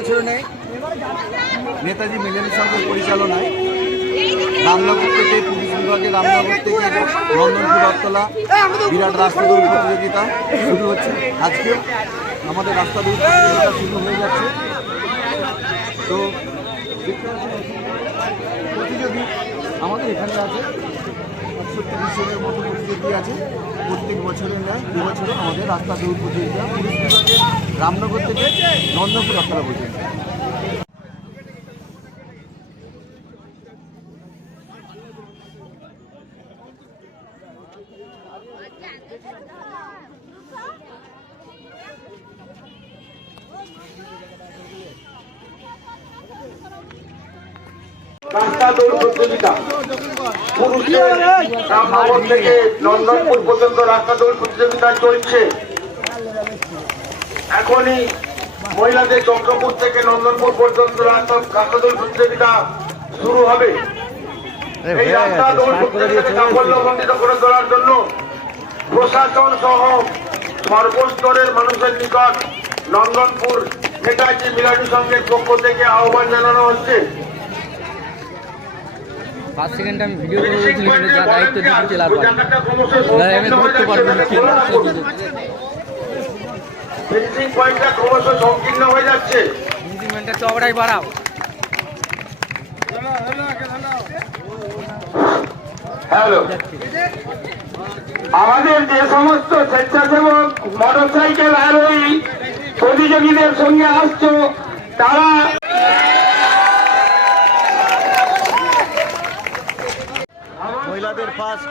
বছরে নেতাজি মিলনের সঙ্গে পরিচালনায় রামনগর থেকে পুলিশ বিভাগের রামনগর থেকে নন্দনপুর রথতলা বিরাট রাস্তা দৌড় প্রতিযোগিতা শুরু হচ্ছে। আজকে আমাদের রাস্তা দৌড় প্রতিযোগিতা শুরু হয়ে যাচ্ছে। তো প্রতিযোগী আমাদের এখানে আছে। একশো তিরিশ মতো প্রতিযোগী আছে। প্রত্যেক বছরের নেয় দু বছরে আমাদের রাস্তা দৌড় প্রতিযোগিতা পুলিশ বিভাগের রামনগর থেকে নন্দনপুর রথতলা পর্যন্ত রাস্তা দৌড় প্রতিযোগিতা পুরুষদের রামনগর থেকে নন্দনপুর পর্যন্ত রাস্তা দৌড় প্রতিযোগিতা চলছে। এখনই মহিলাদের চন্দ্রপুর থেকে নন্দনপুর পর্যন্ত রাস্তা দৌড় প্রতিযোগিতা শুরু হবে। এই রাস্তা দৌড় প্রতিযোগিতাকে সাফল্যমণ্ডিত করে তোলার জন্য প্রশাসন সহ সর্বস্তরের মানুষের নিকট নন্দনপুর নেতাজি মিলানি সংঘের পক্ষ থেকে আহ্বান জানানো হচ্ছে। পাঁচ সেকেন্ড আমি ভিডিও করে যা দায়িত্ব দিচ্ছি লাভ আমি ধরতে পারব না ফিনিশিং পয়েন্টটা ক্রমশ সংকীর্ণ হয়ে যাচ্ছে। ইঞ্জিনটা চওড়াই বাড়াও। হ্যালো আমাদের যে সমস্ত স্বেচ্ছাসেবক মোটরসাইকেল আরোহী প্রতিযোগীদের সঙ্গে আসছো তারা মহিলাদের ফার্স্ট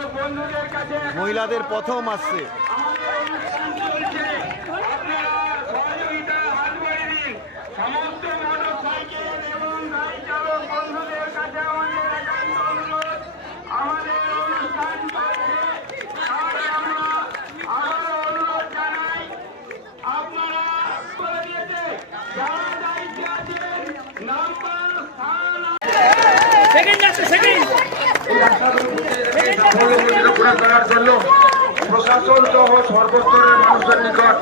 মহিলাদের প্রথম আসছে সমস্ত মোটরসাইকেল এবং গাড়ি চালক বন্ধুদের কাছে আমাদের একান্ত অনুরোধ আমাদের অনুষ্ঠান চলছে তাই আমরা আবারও অনুরোধ জানাই আপনারা করে দিয়েছে যারা দায়িত্বে আছেন নাম্বার স্থান পুরো করার জন্য প্রশাসন সহ সর্বস্তরের মানুষের নিকট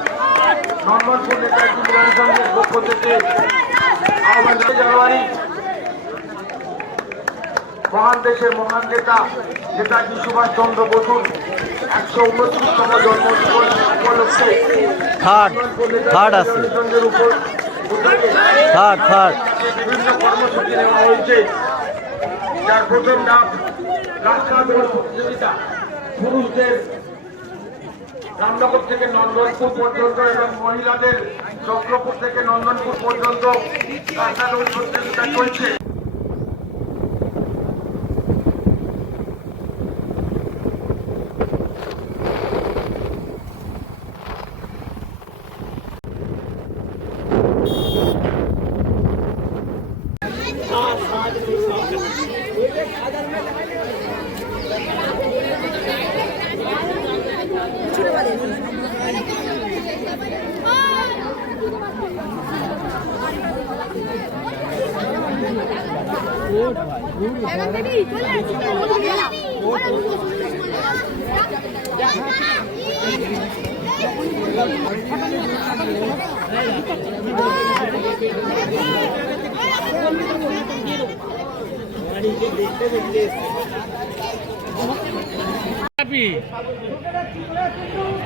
নন্দনপুর নেতাজি বিমান সংঘের পক্ষ থেকে আহ্বান জানুয়ারি মহান দেশের মহান নেতা নেতাজি সুভাষ চন্দ্র বসুর একশো উনত্রিশতম জন্মদিবস উপলক্ষে থার্ড থার্ড আছে। উপর থার্ড থার্ড। বিভিন্ন কর্মসূচি নেওয়া হয়েছে। যার প্রথম ধাপ রাস্তা প্রতিযোগিতা। পুরুষদের রামনগর থেকে নন্দনপুর পর্যন্ত এবং মহিলাদের চক্রপুর থেকে নন্দনপুর পর্যন্ত চলছে। এখন থেকেই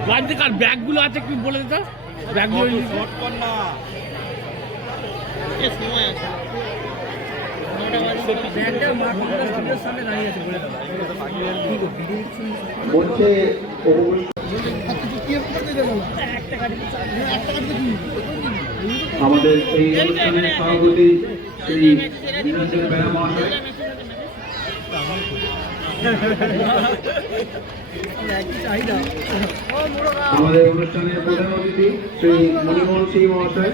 গাড়িতে কার ব্যাগগুলো আছে কি বলে দিত? ব্যাগগুলো আমাদের এই অনুষ্ঠানের সভাপতি শ্রী নিরঞ্জন বেরা মহাশয়। আমাদের অনুষ্ঠানের প্রধান অতিথি শ্রী মণিমোহন সিং মহাশয়।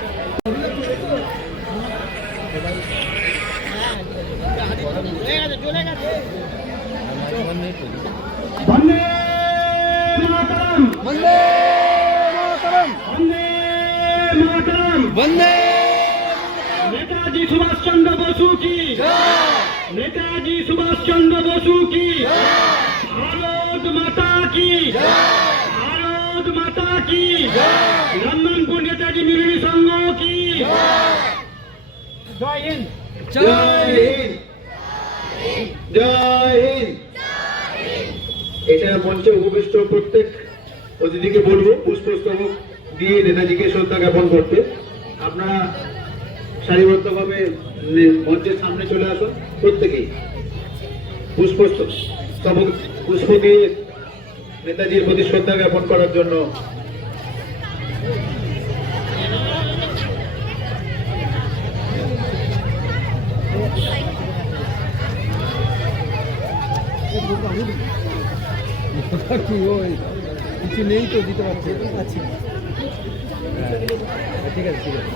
वंदे मातरम। वंदे मातरम। वंदे मातरम। वंदे नेताजी सुभाष चंद्र बसु की। नेताजी सुभाष चंद्र बसु की। माता की। भारत माता की। नंदनपुर नेताजी मिलनी संघों की। जय हिंद। जय हिंद। जय। এটা মঞ্চে উপবিষ্ট প্রত্যেক অতিথিকে বলব, পুষ্পস্তবক দিয়ে নেতাজিকে শ্রদ্ধা জ্ঞাপন করতে। আপনারা সারিবদ্ধভাবে মঞ্চের সামনে চলে আসুন, প্রত্যেকেই। পুষ্পস্তবক পুষ্প দিয়ে নেতাজির প্রতি শ্রদ্ধা জ্ঞাপন করার জন্য কি ওই কিছু নেই তো দিতে পারছে। আচ্ছা হ্যাঁ, ঠিক আছে ঠিক আছে।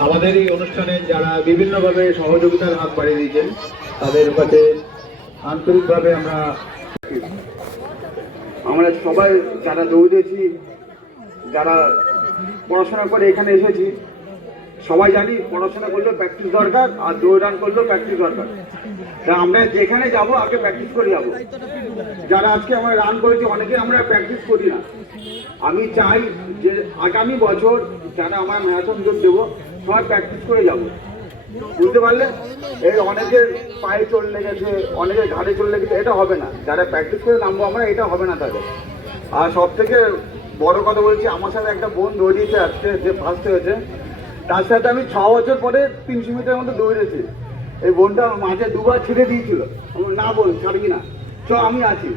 আমাদের এই অনুষ্ঠানে যারা বিভিন্নভাবে সহযোগিতার হাত বাড়িয়ে দিয়েছেন তাদের কাছে আন্তরিকভাবে আমরা আমরা সবাই যারা দৌড়েছি যারা পড়াশোনা করে এখানে এসেছি সবাই জানি পড়াশোনা করলেও প্র্যাকটিস দরকার আর দৌড় রান করলেও প্র্যাকটিস দরকার। তা আমরা যেখানে যাব, আগে প্র্যাকটিস করে যাব। যারা আজকে আমরা রান করেছি, অনেকে আমরা প্র্যাকটিস করি না। আমি চাই যে আগামী বছর যারা আমার ম্যারাথন যোগ দেবো, সবাই প্র্যাকটিস করে যাব। বুঝতে পারলে? এই অনেকের পায়ে চল লেগেছে অনেকের ঘাড়ে চল লেগেছে এটা হবে না। যারা প্র্যাকটিস করে নামবো আমরা, এটা হবে না তাদের। আর সব থেকে বড় কথা বলছি, আমার সাথে একটা বোন দৌড়িয়েছে আজকে, যে ফার্স্ট হয়েছে। তার সাথে আমি ছ বছর পরে তিনশো মিটার মতো দৌড়েছি। এই বোনটা মাঝে দুবার ছেড়ে দিয়েছিল। না বোন ছাড়বি না। চ, আমি আছি।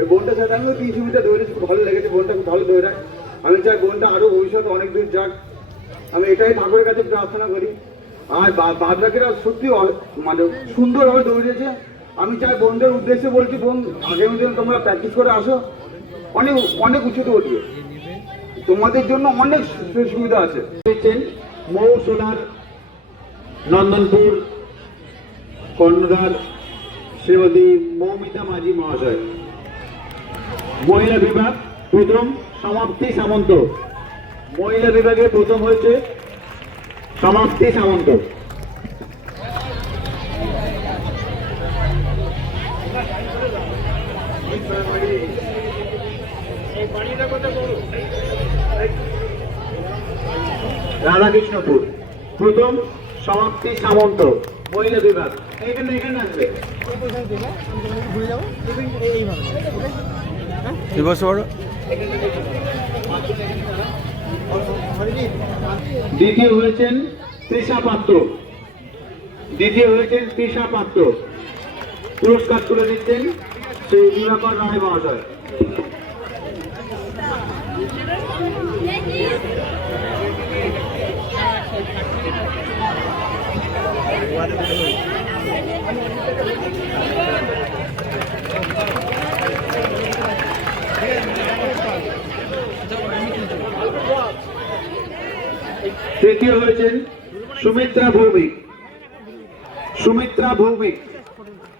এই বোনটার সাথে আমিও তিনশো মিটার দৌড়েছি, খুব ভালো লেগেছে, বোনটা খুব ভালো দৌড়ায়। আমি চাই বোনটা আরও ভবিষ্যতে অনেক দূর যাক। আমি এটাই ঠাকুরের কাছে প্রার্থনা করি। আর বা- বাদ সত্যি মানে সুন্দরভাবে দৌড়েছে। আমি চাই বোনদের উদ্দেশ্যে বলছি, বোন, আগামী দিন তোমরা প্র্যাকটিস করে আসো। অনেক অনেক উঁচুতে উঠবে তোমাদের জন্য অনেক সুবিধা আছে। পেয়েছেন মৌ সোনার নন্দনপুর কর্ণধার শ্রীমতী মৌমিতা মাঝি মহাশয়। মহিলা বিভাগ প্রথম সমাপ্তি সামন্ত। মহিলা বিভাগে প্রথম হয়েছে সমাপ্তি সামন্ত। রাধাকৃষ্ণপুর। প্রথম সমাপ্তি সামন্ত মহিলা বিভাগ। এখানে এখানে আসবে। দ্বিতীয় হয়েছেন তৃষা পাত্র। দ্বিতীয় হয়েছেন তৃষা পাত্র। পুরস্কার তুলে দিচ্ছেন শ্রী দিবাকর রায় মহাশয় তৃতীয় হয়েছেন সুমিত্রা ভৌমিক। সুমিত্রা ভৌমিক।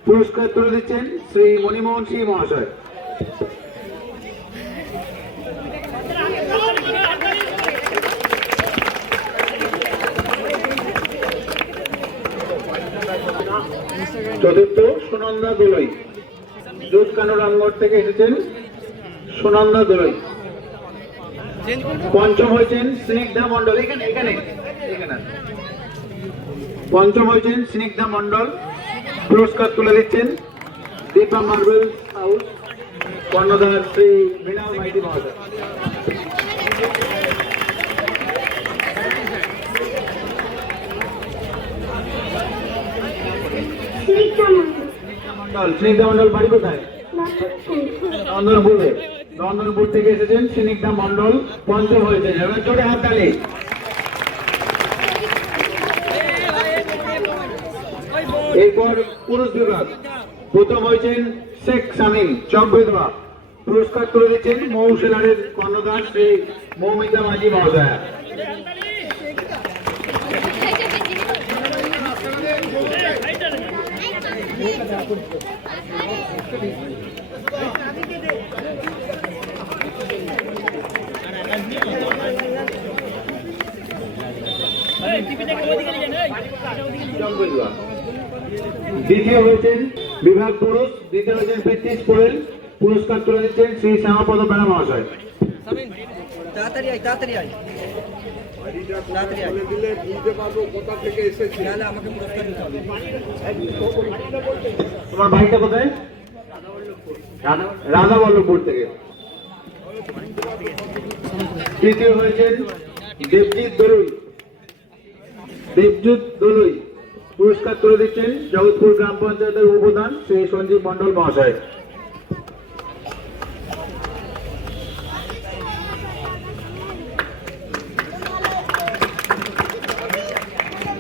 পুরস্কার তুলে দিচ্ছেন শ্রী মণিমোহন সিং মহাশয়। চতুর্থ সুনন্দা দোলই। জোট কানো রামগড় থেকে এসেছেন সুনন্দা দোলই। পঞ্চম হয়েছেন স্নিগ্ধা মন্ডল এখানে এখানে। পঞ্চম হয়েছেন স্নিগ্ধা মন্ডল পুরস্কার তুলে দিচ্ছেন দীপা মার্বেল হাউস কর্ণধার শ্রী মৃণাল মাইতি মহাশয়। মন্ডল স্নিগ্ধা মন্ডল বাড়ি কোথায়? নন্দনপুরে। নন্দনপুর থেকে এসেছেন স্নিগ্ধা মন্ডল পঞ্চম হয়েছেন এবার জোরে হাত তালি। এরপর পুরুষ বিভাগ। প্রথম হয়েছেন শেখ সামিম চক বেদবা পুরস্কার তুলে দিচ্ছেন মৌ সেলারের কর্ণধার শ্রী মৌমিতা মাঝি মহোদয়া। দ্বিতীয় হয়েছেন বিভাগ পুরুষ দ্বিতীয় হয়েছেন পেত্রিশ পোড়েল পুরস্কার তুলে দিচ্ছেন শ্রী শ্যামাপদ বেড়া মহাশয়। তাড়াতাড়ি আয় তাড়াতাড়ি আয়। তোমার বাড়িটা কোথায়? রাধা বল্লভপুর থেকে। তৃতীয় হয়েছেন দেবজিৎ দলুই। দেবজিৎ দলুই। পুরস্কার তুলে দিচ্ছেন জগৎপুর গ্রাম পঞ্চায়েতের উপদান শ্রী সঞ্জীব মন্ডল মহাশয়।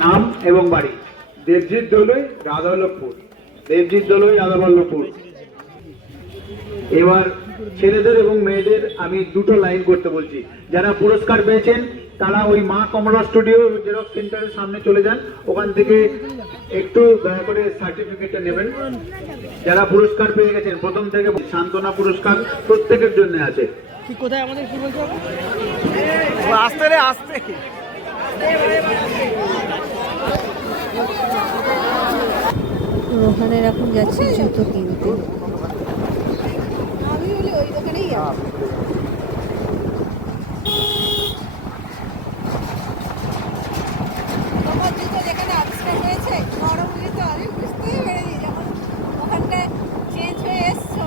নাম এবং বাড়ি। দেবজিৎ দলুই, রাধাবল্লভপুর। দেবজিৎ দলুই, রাধাবল্লভপুর। এবার ছেলেদের এবং মেয়েদের আমি দুটো লাইন করতে বলছি। যারা পুরস্কার পেয়েছেন তারা ওই মা কমলা স্টুডিও জেরক্স সেন্টারের সামনে চলে যান। ওখান থেকে একটু দয়া করে সার্টিফিকেটটা নেবেন। যারা পুরস্কার পেয়ে গেছেন প্রথম থেকে সান্ত্বনা পুরস্কার প্রত্যেকের জন্য আছে। কি কোথায় আমাদের কি বলতে আসতে রে আসতে। রোহানের এখন যাচ্ছে জুতো কিনতে। আমি বলি ওই দোকানেই যাব তোমার জুতো যেখানে আবিষ্কার হয়েছে নরম জুতো আমি বুঝতেই পেরেছি যখন ওখানটায় চেঞ্জ হয়ে এসছো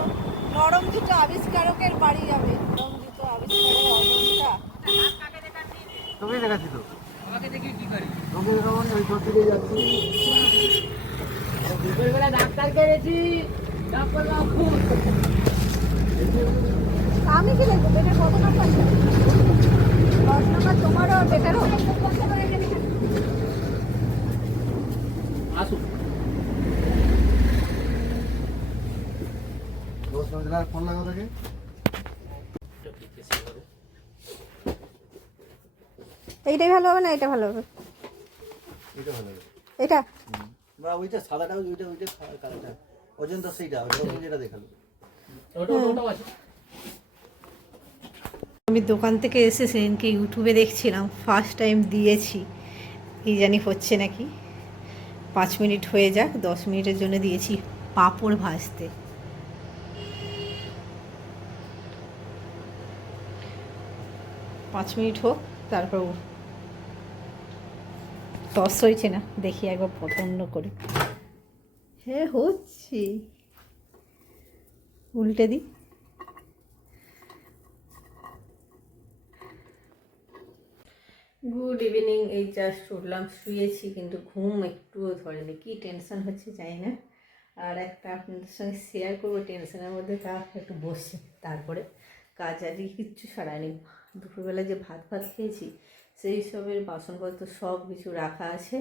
নরম জুতো আবিষ্কারকের বাড়ি যাবে নরম জুতো আবিষ্কারের অজন্তা তোকে দেখাচ্ছি তো আমাকে দেখি কি করে তোকে দেখাবো না, ওই তোর দিকে যাচ্ছি দুপুরবেলা ডাক্তার কেড়েছি ডাক্তার আমি কি লিখব বেটার কত নাম্বার দশ নাম্বার তোমারও বেটারও আসুন দশ মিনিট ফোন লাগা থাকে এইটাই ভালো হবে না এটা ভালো হবে? এটা ভালো এটা? বা ওইটা সাদাটা ওইটা ওইটা কালারটা। অজন্তা সেইটা ওটা যেটা দেখাল। ওটা ওটাও আছে। আমি দোকান থেকে এসে সেদিনকে ইউটিউবে দেখছিলাম ফার্স্ট টাইম দিয়েছি। কি জানি হচ্ছে নাকি। পাঁচ মিনিট হয়ে যাক দশ মিনিটের জন্য দিয়েছি পাঁপড় ভাজতে। পাঁচ মিনিট হোক তারপর টস হয়েছে না দেখি একবার পছন্দ করি। হ্যাঁ হচ্ছে। উল্টে দিই। গুড ইভিনিং এই জাস্ট উঠলাম শুয়েছি কিন্তু ঘুম একটুও ধরেনি। কি টেনশন হচ্ছে জানি না। আর একটা আপনাদের সঙ্গে শেয়ার করব টেনশনের মধ্যে তা একটু বসছি তারপরে কাজ আর কিচ্ছু সারায়নি দুপুরবেলা যে ভাত ভাত খেয়েছি সেই সবের বাসনপত্র সব কিছু রাখা আছে।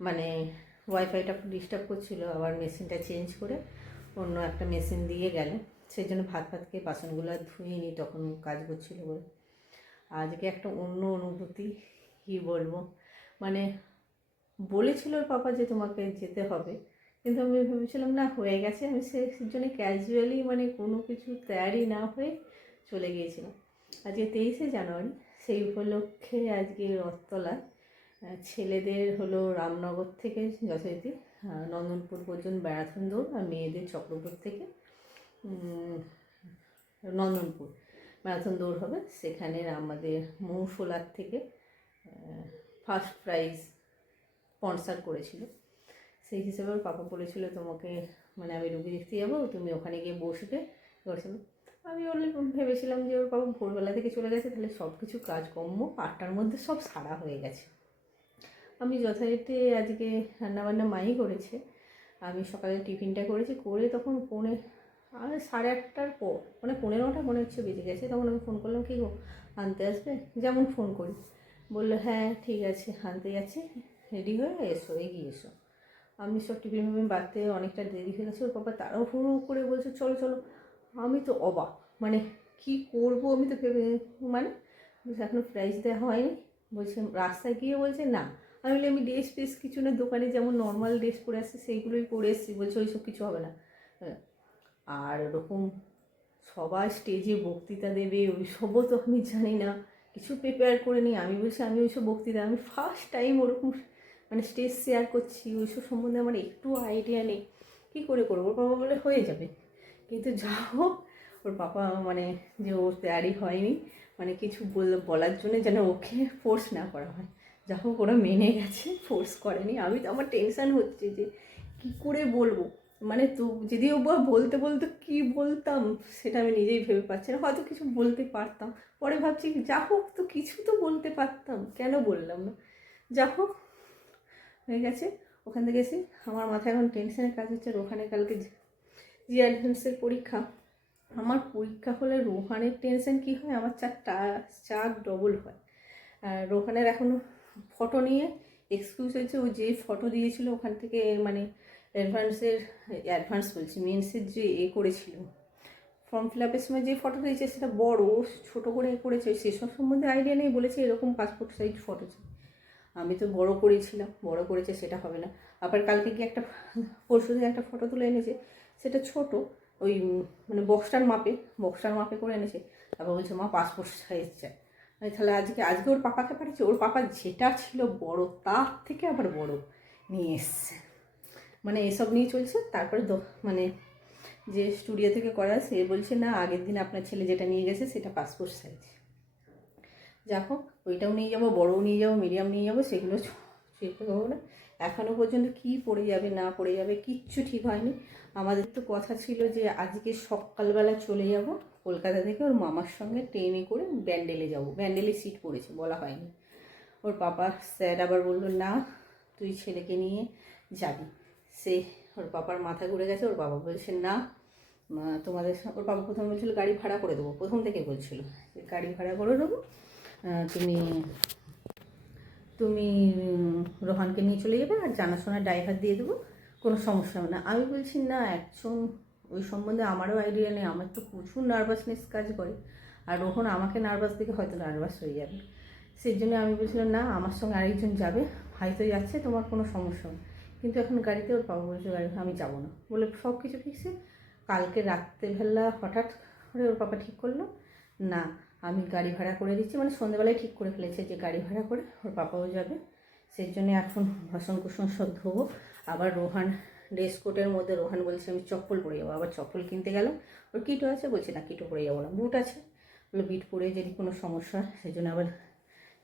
মানে ওয়াইফাইটা ডিস্টার্ব করছিল, আবার মেশিনটা চেঞ্জ করে অন্য একটা মেশিন দিয়ে গেল। সেই জন্য ভাত ভাত খেয়ে বাসনগুলো আর ধুইনি তখন কাজ করছিল বলে। আজকে একটা অন্য অনুভূতি কি বলব? মানে বলেছিল পাপা যে তোমাকে যেতে হবে, কিন্তু আমি ভেবেছিলাম, না, হয়ে গেছে। আমি সেই জন্য ক্যাজুয়ালি মানে কোনো কিছু তৈরি না হয়ে চলে গিয়েছিলাম। আজকে তেইশে জানুয়ারি সেই উপলক্ষে আজকে রথতলায় ছেলেদের হলো রামনগর থেকে যথারীতি নন্দনপুর পর্যন্ত ম্যারাথন দৌড় আর মেয়েদের চক্রপুর থেকে নন্দনপুর ম্যারাথন দৌড় হবে। সেখানে আমাদের মৌফোলার থেকে ফার্স্ট প্রাইজ স্পন্সার করেছিল। সেই হিসেবে পাপা বলেছিল, তোমাকে মানে আমি রুগী দেখতে যাব, তুমি ওখানে গিয়ে বসবে। করেছিল আমি বললে ভেবেছিলাম যে ওর বাবা ভোরবেলা থেকে চলে গেছে, তাহলে সব কিছু কাজকর্ম আটটার মধ্যে সব সারা হয়ে গেছে। আমি যথারীতি আজকে রান্নাবান্না মাই করেছে। আমি সকালে টিফিনটা করেছি, করে তখন পৌনে আর সাড়ে আটটার পর মানে পনেরো নটা মনে হচ্ছে বেজে গেছে, তখন আমি ফোন করলাম, কি গো, আনতে আসবে? যেমন ফোন করি। বলল হ্যাঁ ঠিক আছে, আনতে যাচ্ছি রেডি হয়ে এসো, এগিয়ে এসো। আমি সব টিফিন ফিফিন বাড়তে অনেকটা দেরি হয়ে গেছে, ওর বাবা তাড়াহুড়ো করে বলছে, চলো চলো। আমি তো অবাক। মানে কি করব আমি তো ভেবে মানে এখনও প্রাইস দেওয়া হয়নি। বলছে, রাস্তায় গিয়ে বলছে, না। আমি বলি আমি ড্রেস ফ্রেস কিছু না, দোকানে যেমন নর্মাল ড্রেস পরে আসছি, সেইগুলোই পরে এসেছি। বলছে, ওইসব কিছু হবে না। হ্যাঁ। আর ওরকম সবাই স্টেজে বক্তৃতা দেবে, ওইসবও তো আমি জানি না। কিছু প্রিপেয়ার করে নিই। আমি বলছি, আমি ওইসব বক্তৃতা, আমি ফার্স্ট টাইম ওরকম মানে স্টেজ শেয়ার করছি। ওইসব সম্বন্ধে আমার একটু আইডিয়া নেই। কী করে করব? বাবা বলে, হয়ে যাবে। কিন্তু যা হোক ওর বাবা মানে যে ওর তৈরি হয়নি মানে কিছু বল, বলার জন্য যেন ওকে ফোর্স না করা হয়। যা হোক ওরা মেনে গেছে ফোর্স করেনি। আমি তো আমার টেনশান হচ্ছে যে কী করে বলব? মানে তো যদি ও বলতে বলতে কি বলতাম, সেটা আমি নিজেই ভেবে পাচ্ছি না। হয়তো কিছু বলতে পারতাম। পরে ভাবছি যা হোক তো কিছু তো বলতে পারতাম, কেন বললাম না? যা হোক হয়ে গেছে। ওখান থেকে এসে আমার মাথায় এখন টেনশনের কাজ হচ্ছে ওখানে কালকে জি অ্যাডভান্সের পরীক্ষা। আমার পরীক্ষা হলে রোহানের টেনশন কী হয়? আমার চারটা চার ডবল হয়। আর রোহানের এখনও ফটো নিয়ে এক্সকিউজ হয়েছে। ও যে ফটো দিয়েছিল ওখান থেকে মানে অ্যাডভান্সের অ্যাডভান্স বলছি মেন্সের যে এ করেছিল। ফর্ম ফিল আপের সময় যে ফটো দিয়েছে সেটা বড়, ছোট করে করেছে। সেসব সম্বন্ধে আইডিয়া নেই, বলেছে এরকম পাসপোর্ট সাইজ ফটো চাই। আমি তো বড় করেছিলাম, বড় করেছে সেটা হবে না। আবার কালকে গিয়ে একটা, পরশু দিন একটা ফটো তুলে এনেছে। সেটা ছোট ওই মানে বক্সটার মাপে বক্সটার মাপে করে এনেছে তারপর বলছে মা পাসপোর্ট সাইজ চাই তাহলে আজকে আজকে ওর পাপাকে পাঠিয়েছে ওর পাপা যেটা ছিল বড় তার থেকে আবার বড় নিয়ে এসছে মানে এসব নিয়ে চলছে তারপরে মানে যে স্টুডিও থেকে করা সে বলছে না আগের দিন আপনার ছেলে যেটা নিয়ে গেছে সেটা পাসপোর্ট সাইজ যা হোক ওইটাও নিয়ে যাব বড়ও নিয়ে যাব মিডিয়াম নিয়ে যাব সেগুলো করব না এখনও পর্যন্ত কি পড়ে যাবে, না পড়ে যাবে, কিচ্ছু ঠিক হয়নি। আমাদের তো কথা ছিল যে আজকে সকালবেলা চলে যাব কলকাতা থেকে, ওর মামার সঙ্গে ট্রেনে করে ব্যান্ডেলে যাব। ব্যান্ডেলে সিট পড়েছে, বলা হয়নি। ওর পাপা স্যার আবার বলল, না, তুই ছেলেকে নিয়ে যাবি। সে ওর পাপার মাথা ঘুরে গেছে, ওর বাবা বলছে, না তোমাদের ওর বাবা প্রথম বলছিল, গাড়ি ভাড়া করে দেবো। প্রথম থেকে বলছিল, গাড়ি ভাড়া করে দেবো তুমি তুমি রোহানকে নিয়ে চলে যাবে আর জানাশোনা ড্রাইভার দিয়ে দেবো, কোনো সমস্যা হবে না। আমি বলছি, না একজন ওই সম্বন্ধে আমারও আইডিয়া নেই। আমার তো প্রচুর নার্ভাসনেস কাজ করে। আর রোহন আমাকে নার্ভাস দেখে হয়তো নার্ভাস হয়ে যাবে। সেই জন্য আমি বলছিলাম, না, আমার সঙ্গে আরেকজন যাবে। হয়তো যাচ্ছে, তোমার কোনো সমস্যা হবে কিন্তু এখন গাড়িতে ওর বাবা বলছে, গাড়ি, আমি যাব না। বলে, সব কিছু ফিক্সে কালকে রাত্রেবেলা হঠাৎ করে ওর পাপা ঠিক করল, না আমি গাড়ি ভাড়া করে দিচ্ছি মানে সন্ধ্যেবেলায় ঠিক করে ফেলেছে যে গাড়ি ভাড়া করে, ওর পাপাও যাবে। সেই জন্য এখন বাসন কুসন সব ধোবো। আবার রোহান ড্রেস কোটের মধ্যে রোহান বলছে, আমি চপ্পল পরে যাব। আবার চপ্পল কিনতে গেলাম ওর কিটো আছে, বলছে, না, কিটো পরে যাব না। বুট আছে। বলে বিট পরে যদি কোনো সমস্যা সেই জন্য আবার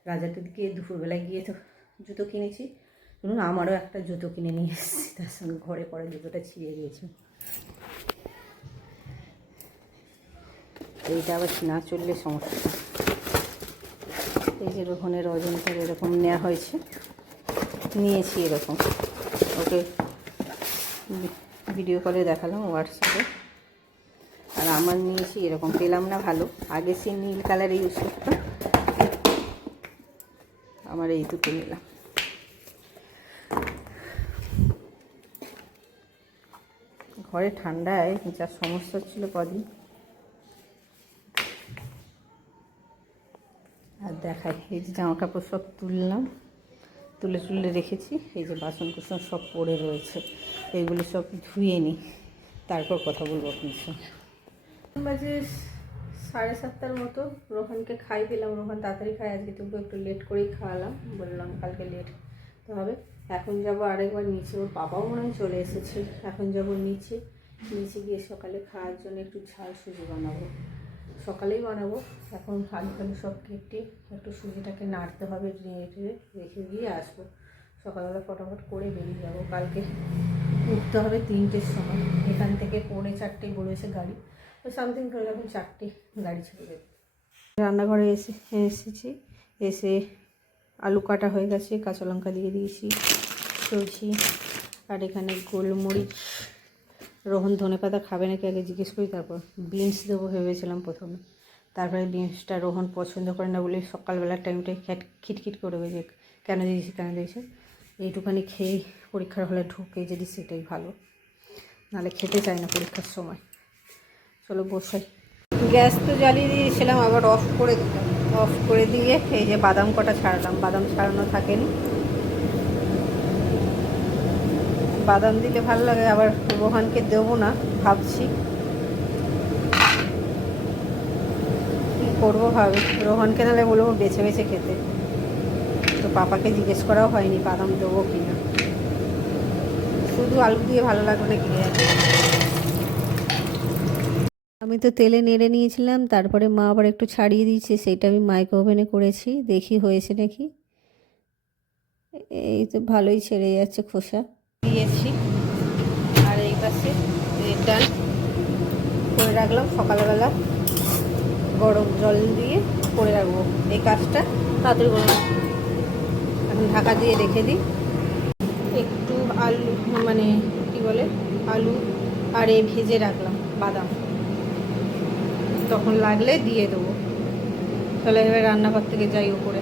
রাজাতে দিকে দুপুরবেলায় গিয়ে তো জুতো কিনেছি। ধরুন, আমারও একটা জুতো কিনে নিয়ে এসেছি, তার সঙ্গে ঘরে পরে জুতোটা ছিঁড়ে গিয়েছে। এইটা আবার না চললে সমস্যা এই যে রোহনের অজন্তার এরকম নেওয়া হয়েছে, নিয়েছি এরকম। ওকে, ভিডিও কলে দেখালাম হোয়াটসঅ্যাপে। আর আমার নিয়েছি এরকম, পেলাম না ভালো। আগে সে নীল কালার ইউজ করতাম। আমার এই দুটো নিলাম। ঘরে ঠান্ডায় যা সমস্যা হচ্ছিল কদিন আর দেখাই। এই যে জামা কাপড় সব তুললাম, তুলে তুলে রেখেছি। এই যে বাসন কুসন সব পড়ে রয়েছে। এইগুলো সব ধুয়ে নিই তারপর কথা বলব আপনার সঙ্গে। বাজে সাড়ে সাতটার মতো। রোহানকে খাই পেলাম। রোহান তাড়াতাড়ি খাই আজকে তবু একটু লেট করেই খাওয়ালাম। বললাম কালকে লেট তো হবে। এখন যাব আরেকবার নিচে। ওর বাবাও মনে হয় চলে এসেছে। এখন যাব নিচে। নিচে গিয়ে সকালে খাওয়ার জন্য একটু ঝাল সুজি বানাবো। সকালেই বানাবো। এখন আলু ফালু সব কেটে একটু সুজিটাকে নাড়তে হবে, নেড়ে রেখে দিয়ে আসব। সকালবেলা ফটাফট করে বেরিয়ে যাব। কালকে উঠতে হবে তিনটের সময়। এখান থেকে পৌনে চারটেই বলেছে গাড়ি। তো সামথিং করে যখন চারটে গাড়ি ছেড়ে দেবে। রান্নাঘরে এসে, এসেছি। এসে আলু কাটা হয়ে গেছে, কাঁচা লঙ্কা দিয়ে দিয়েছি চলছি আর এখানে গোলমরিচ। রোহন ধনে পাতা খাবে নাকি আগে জিজ্ঞেস করি, তারপর বিনস দেবো ভেবেছিলাম প্রথমে। তারপরে বিনসটা রোহন পছন্দ করে না বলে সকালবেলার টাইমটাই খ্যাট, খিটখিট করবে যে কেন দিয়েছি, কেন দিয়েছে। এইটুখানি খেয়ে পরীক্ষার হলে ঢুকে যদি সেটাই ভালো। নাহলে খেতে চায় না পরীক্ষার সময়। চলো বসাই। গ্যাস তো জ্বালিয়ে দিয়েছিলাম, আবার অফ করে অফ করে দিয়ে এই যে বাদাম কটা ছাড়লাম। বাদাম ছাড়ানো থাকেনি। বাদাম দিলে ভালো লাগে, আবার রোহানকে দেবো না, ভাবছি। কী করব ভাবি? রোহনকে নাহলে বলব বেছে বেছে খেতে। তো পাপাকে জিজ্ঞেস করাও হয়নি বাদাম দেবো কি না শুধু আলু দিয়ে ভালো লাগবে না কিনে আমি তো তেলে নেড়ে নিয়েছিলাম, তারপরে মা আবার একটু ছাড়িয়ে দিয়েছে, সেইটা আমি মাইক্রো ওভেনে করেছি, দেখি হয়েছে নাকি। এই তো ভালোই ছেড়ে যাচ্ছে খোসা। দিয়েছি। আর এই পাশে ডাল করে রাখলাম সকালবেলা। গরম জল দিয়ে করে রাখব। এই কাজটা তাড়াতাড়ি করে এখন ঢাকা দিয়ে রেখে দিই। একটু আলু মানে কি বলে, আলু আর এ ভেজে রাখলাম, বাদাম। তখন লাগলে দিয়ে দেবো। তাহলে এবার রান্নাঘর থেকে যাই উপরে।